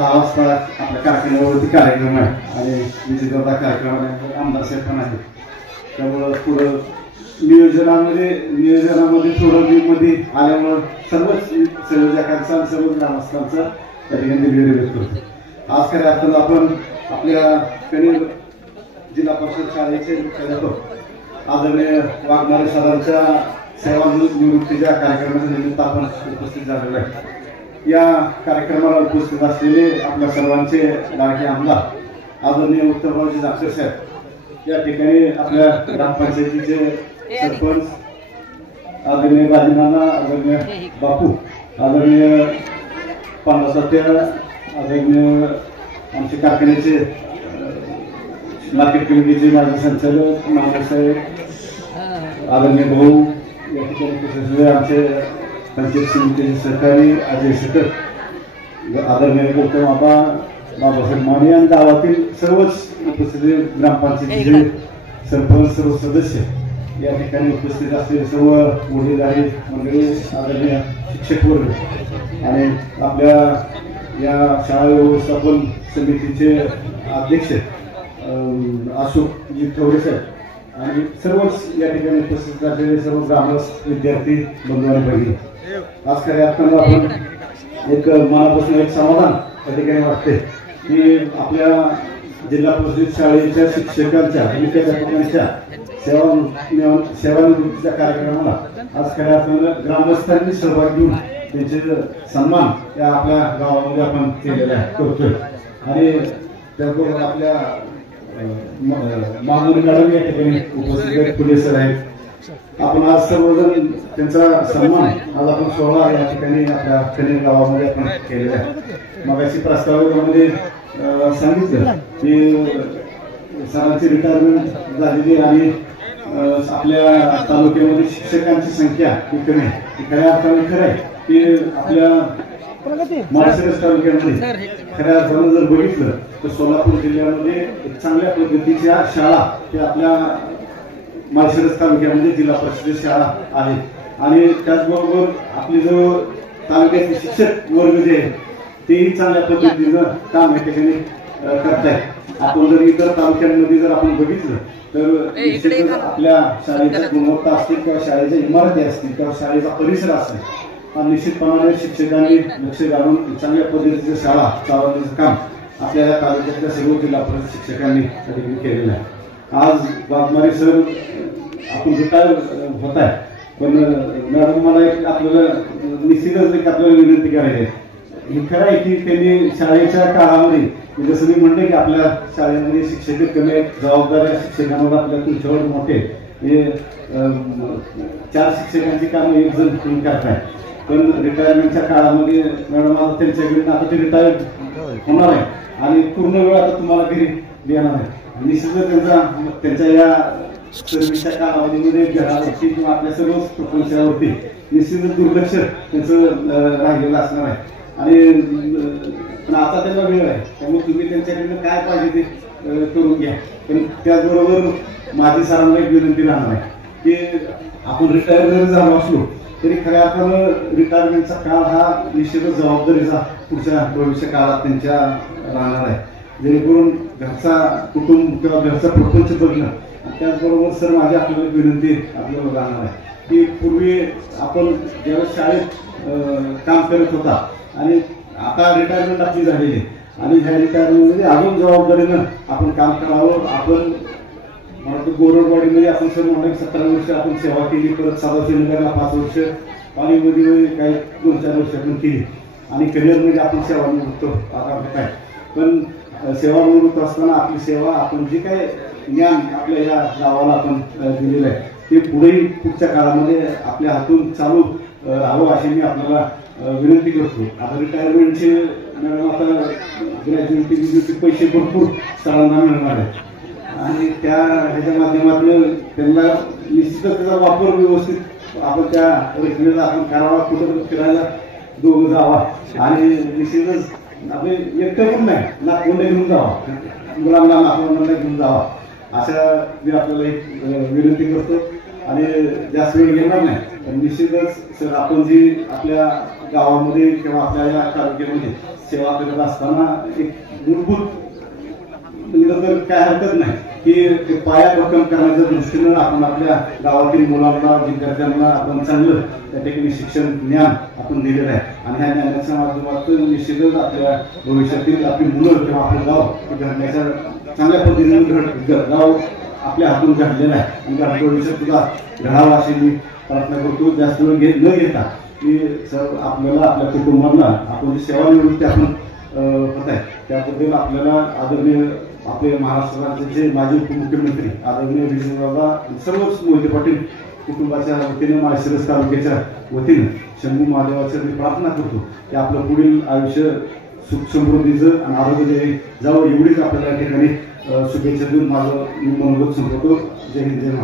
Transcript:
10 वाजता आपल्या कारखान्यावरती कार्यक्रम आहे आणि विजेता कार्यक्रमाने आमदार साहेब पण आहे. त्यामुळं पुढं नियोजनामध्ये थोडं मध्ये आल्यामुळं सर्वच संयोजकांचा सर्व ग्रामस्थांचा त्या ठिकाणी निर्णय करतो. आज खऱ्या अर्थानं आपण आपल्या कणेर जिल्हा परिषद शाळेचे आदरणीय वाघमारे सरांच्या सेवानिवृत्तीच्या कार्यक्रमाच्या निमित्त आपण उपस्थित झालेलो आहे. या कार्यक्रमाला उपस्थित असलेले आपल्या सर्वांचे लाडके आमदार आदरणीय उत्तमरावजी जामकर साहेब, या ठिकाणी आपल्या ग्रामपंचायतीचे सरपंच आदरणीय राजीनाना, आदरणीय बापू, आदरणीय पांडवसात्या, आदरणीय आमचे कारखान्याचे मार्केट कमिटीचे माजी संचालक मामासाहेब, आदरणीय भाऊ, या ठिकाणी आमचे पंचायत समितीचे सहकारी अजय शेखर, आदरणीय गौतम बाबासाहेब माने आणि गावातील सर्वच उपस्थित ग्रामपंचायतीचे सरपंच, सर्व सदस्य, या ठिकाणी उपस्थित असलेले सर्व वडीलधारी मंडळी, आदरणीय शिक्षक वर्ग आणि आपल्या या शाळा व्यवस्थापन समितीचे अध्यक्ष अशोकजी ठवरे साहेब आणि सर्वच या ठिकाणी उपस्थित असलेले सर्व ग्रामस्थ विद्यार्थी बंधू आणि भगिनी, आज खऱ्या अर्थानं आपण एक मनापासून एक समाधान त्या ठिकाणी वाटते की आपल्या जिल्हा परिषद शाळेच्या शिक्षकांच्या आणि प्राध्यापकांच्या सेवानिवृत्तीच्या कार्यक्रमाला आज खऱ्या अर्थानं ग्रामस्थांनी सहभाग घेऊन त्यांचे सन्मान या आपल्या गावामध्ये आपण केलेला करतोय. आणि त्याबरोबर आपल्या माधुरी मॅडम या ठिकाणी उपस्थित पुढे सर आहेत. आपण आज सर्वजण त्यांचा सन्मान आज आपण सोहळा या ठिकाणी आपल्या कणेर गावामध्ये आपण केलेला आहे. मगाशी प्रस्तावामध्ये सांगितलं की सरांची रिटायरमेंट झालेली आणि आपल्या तालुक्यामध्ये शिक्षकांची संख्या ही कमी आहे. खऱ्या अर्थाने खरं आहे की आपल्या माळशिरस तालुक्यामध्ये खऱ्या अर्थानं जर बघितलं तर सोलापूर जिल्ह्यामध्ये चांगल्या पद्धतीच्या शाळा त्या आपल्या माळशिरस तालुक्यामध्ये जिल्हा परिषद शाळा आहेत आणि त्याचबरोबर आपले जो तालुक्याचे शिक्षक वर्ग जे आहेत तेही चांगल्या पद्धतीनं काम या ठिकाणी करतायत. आपण जर इतर तालुक्यांमध्ये जर आपण बघितलं तर आपल्या शाळेच्या गुणवत्ता असतील किंवा शाळेच्या इमारती असतील किंवा शाळेचा परिसर असेल, निश्चितपणाने शिक्षकांनी लक्ष घालून चांगल्या पद्धतीचं शाळा चालवण्याचं काम आपल्या तालुक्यातल्या सर्व जिल्हा परिषद शिक्षकांनी त्या ठिकाणी केलेलं आहे. आज वाघमारे सर आपण रिटायर होत आहे, पण मॅडम मला एक आपल्याला निश्चितच एक आपल्याला विनंती करायची आहे. हे खरं आहे की त्यांनी शाळेच्या काळामध्ये जसं मी म्हणलं की आपल्या शाळेमध्ये शिक्षक कमी आहेत, जबाबदाऱ्या शिक्षकांवर आपल्या तुमच्यावर मोठे हे 4 शिक्षकांची कामं एक जण तुम्ही करताय. पण रिटायरमेंटच्या काळामध्ये मॅडम आता त्यांच्याकडे आता ते रिटायर होणार आहे आणि पूर्ण वेळ आता तुम्हाला घरी देणार आहे. निश्चितच त्यांच्या या सर्व्हिसच्या कालावधीमध्ये घरावरती किंवा आपल्या सर्व प्रपंचावरती निश्चितच दुर्लक्ष त्यांचं राहिलेलं असणार आहे. आणि पण आता त्यांना वेळ आहे, त्यामुळे तुम्ही त्यांच्याकडनं काय पाहिजे ते करून घ्या. पण त्याचबरोबर माझी सरांना एक विनंती राहणार आहे की आपण रिटायर जरी झालो असलो तरी खऱ्या अर्थानं रिटायरमेंटचा काळ हा निश्चितच जबाबदारीचा पुढच्या भविष्य काळात त्यांच्या राहणार आहे, जेणेकरून घरचा कुटुंब किंवा घरचा प्रपंच बघणं. त्याचबरोबर सर माझी आपल्याला विनंती आपल्याला राहणार आहे की पूर्वी आपण ज्यावेळेस शाळेत काम करत होता आणि आता रिटायरमेंट आपली झालेली आणि ह्या रिटायरमेंटमध्ये अजून जबाबदारीनं आपण काम करावं. आपण मला वाटतं गोरडवाडीमध्ये आपण सर्व मोठे 17 वर्ष आपण सेवा केली, परत साधारणनगरला 5 वर्ष, पाणीमध्ये काही 2-4 वर्ष आपण केली आणि करिअरमध्ये आपण सेवानिवृत्त आता काय. पण सेवानिवृत्त असताना आपली सेवा आपण जे काय ज्ञान आपल्या या गावाला आपण दिलेलं आहे ते पुढेही पुढच्या काळामध्ये आपल्या हातून चालू राहावं अशी मी आपल्याला विनंती करतो. आता रिटायरमेंटचे आता ग्रॅज्युएटी पैसे भरपूर सरांना मिळणार आहेत आणि त्या ह्याच्या माध्यमातून त्यांना निश्चितच त्याचा वापर व्यवस्थित आपण त्या रचनेला आपण करावा, कुठं फिरायला दोघं जावा आणि निश्चितच आपण एकटं पण नाही नागपूरला घेऊन जावा, मुलांना नागपूरला घेऊन जावा अशा मी आपल्याला एक विनंती करतो. आणि जास्त वेळ घेणार नाही, पण निश्चितच सर आपण जी आपल्या गावामध्ये किंवा आपल्या या तालुक्यामध्ये सेवा करत असताना एक मूलभूत तर काय हरकत नाही की पाया भक्कम करण्याच्या दृष्टीनं आपण आपल्या गावातील मुलांना विद्यार्थ्यांना आपण चांगलं त्या ठिकाणी शिक्षण ज्ञान आपण दिलेलं आहे आणि ह्या ज्ञानाच्या माध्यमातून निश्चितच आपल्या भविष्यातील आपली मुलं किंवा आपलं गाव घडण्याच्या चांगल्या पद्धतीने गाव आपल्या हातून घडलेलं आहे आणि भविष्यात सुद्धा घडावा अशी मी प्रार्थना करतो. जास्त वेळ न घेता मी सर आपल्याला आपल्या कुटुंबांना आपण जी सेवानिवृत्ती आपण होत आहे त्याबद्दल आपल्याला आदरणीय आपले महाराष्ट्र राज्याचे माजी उपमुख्यमंत्री आदरणीय विजयबाबा सर्वच मोहिते पाटील कुटुंबाच्या वतीने माळशिरस तालुक्याच्या वतीने शंभू महादेवाचं मी प्रार्थना करतो की आपलं पुढील आयुष्य सुख समृद्धीचं आणि आरोग्यदायी जावं एवढीच आपल्याला या ठिकाणी शुभेच्छा देऊन माझं मी मनोगत संपवतो. जय हिंद जय महाराष्ट्र.